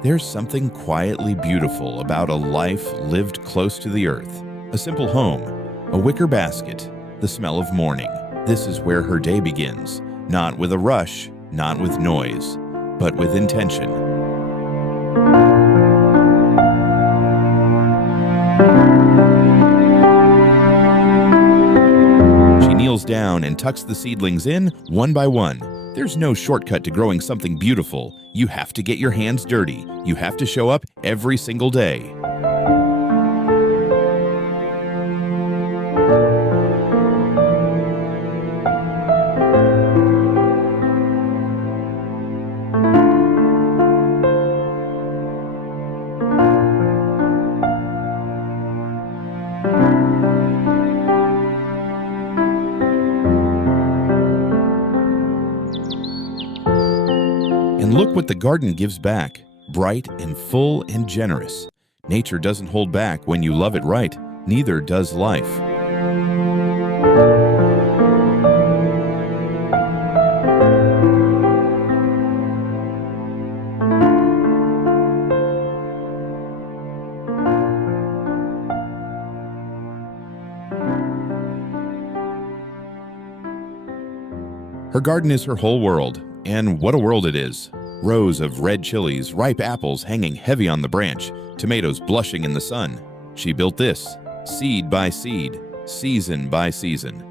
There's something quietly beautiful about a life lived close to the earth. A simple home, a wicker basket, the smell of morning. This is where her day begins, not with a rush, not with noise, but with intention. She kneels down and tucks the seedlings in one by one. There's no shortcut to growing something beautiful. You have to get your hands dirty. You have to show up every single day. And look what the garden gives back, bright and full and generous. Nature doesn't hold back when you love it right, neither does life. Her garden is her whole world, and what a world it is. Rows of red chilies, ripe apples hanging heavy on the branch, tomatoes blushing in the sun. She built this, seed by seed, season by season.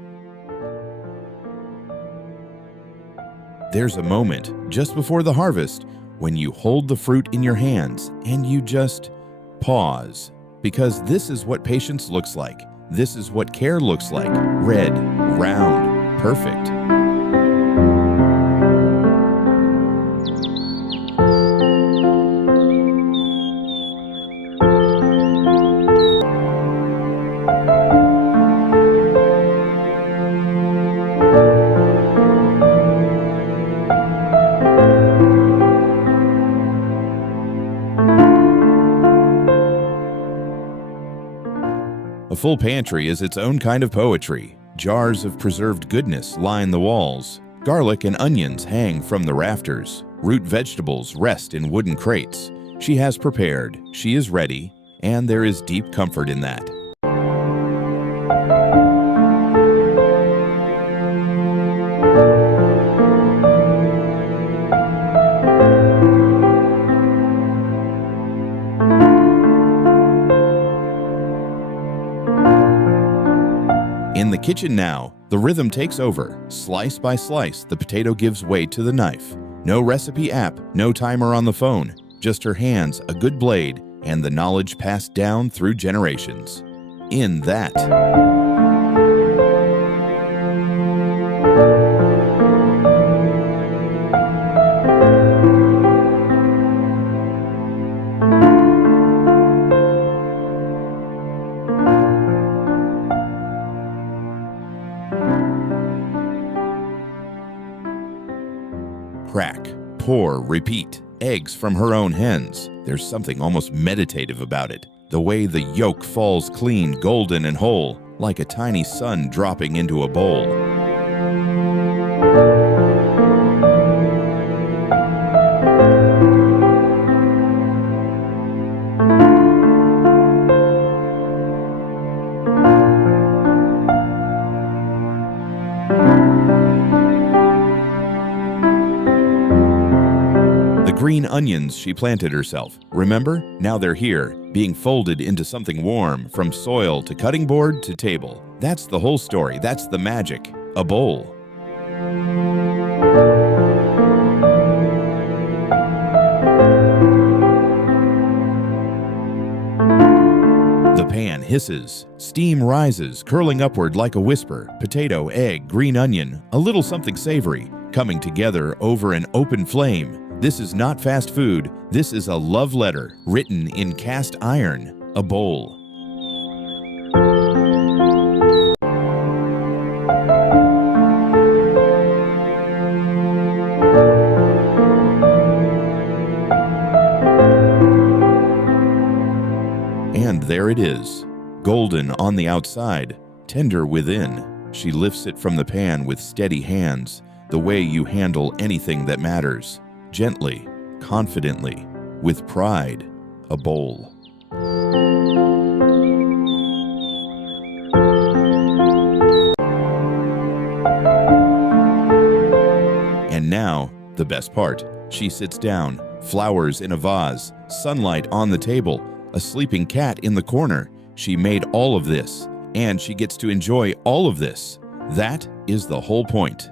There's a moment just before the harvest when you hold the fruit in your hands and you just pause, because this is what patience looks like. This is what care looks like. Red, round, perfect. A full pantry is its own kind of poetry. Jars of preserved goodness line the walls. Garlic and onions hang from the rafters. Root vegetables rest in wooden crates. She has prepared, she is ready, and there is deep comfort in that. In the kitchen now, the rhythm takes over. Slice by slice, the potato gives way to the knife. No recipe app, no timer on the phone. Just her hands, a good blade, and the knowledge passed down through generations. In that. Crack, pour, repeat. Eggs from her own hens. There's something almost meditative about it. The way the yolk falls clean, golden and whole, like a tiny sun dropping into a bowl. Green onions she planted herself. Remember? Now they're here, being folded into something warm, from soil to cutting board to table. That's the whole story. That's the magic. A bowl. The pan hisses. Steam rises, curling upward like a whisper. Potato, egg, green onion, a little something savory, coming together over an open flame. This is not fast food. This is a love letter written in cast iron, a bowl. And there it is, golden on the outside, tender within. She lifts it from the pan with steady hands, the way you handle anything that matters. Gently, confidently, with pride, a bowl. And now, the best part. She sits down, flowers in a vase, sunlight on the table, a sleeping cat in the corner. She made all of this, and she gets to enjoy all of this. That is the whole point.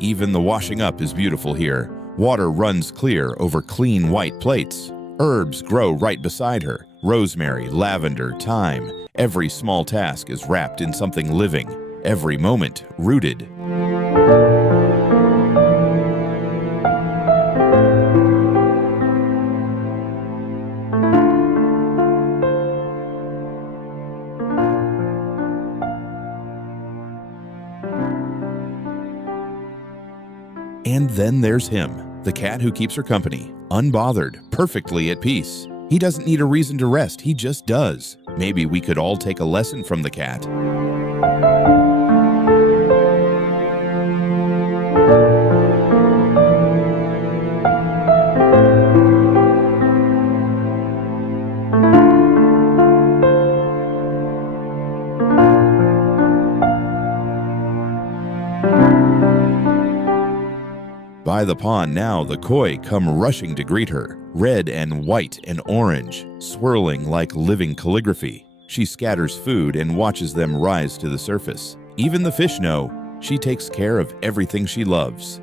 Even the washing up is beautiful here. Water runs clear over clean white plates. Herbs grow right beside her. Rosemary, lavender, thyme. Every small task is wrapped in something living. Every moment rooted. And then there's him, the cat who keeps her company, unbothered, perfectly at peace. He doesn't need a reason to rest, he just does. Maybe we could all take a lesson from the cat. By the pond now, the koi come rushing to greet her, red and white and orange, swirling like living calligraphy. She scatters food and watches them rise to the surface. Even the fish know she takes care of everything she loves.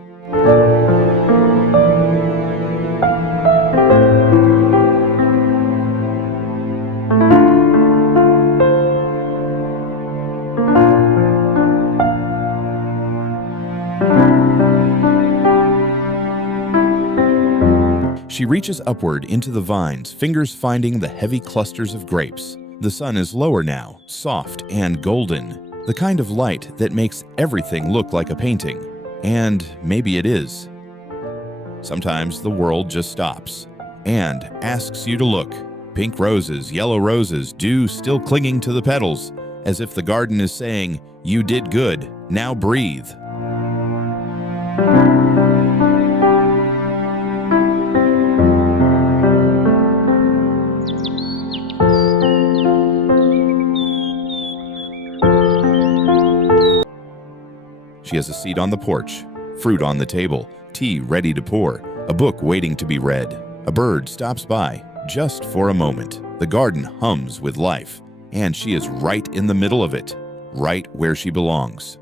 She reaches upward into the vines, fingers finding the heavy clusters of grapes. The sun is lower now, soft and golden, the kind of light that makes everything look like a painting. And maybe it is. Sometimes the world just stops and asks you to look. Pink roses, yellow roses, dew still clinging to the petals, as if the garden is saying, "You did good, now breathe." She has a seat on the porch, fruit on the table, tea ready to pour, a book waiting to be read. A bird stops by, just for a moment. The garden hums with life, and she is right in the middle of it, right where she belongs.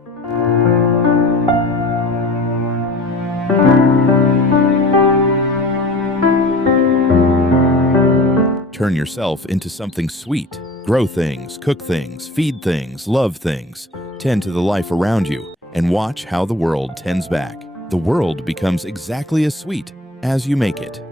Turn yourself into something sweet. Grow things, cook things, feed things, love things. Tend to the life around you, and watch how the world tends back. The world becomes exactly as sweet as you make it.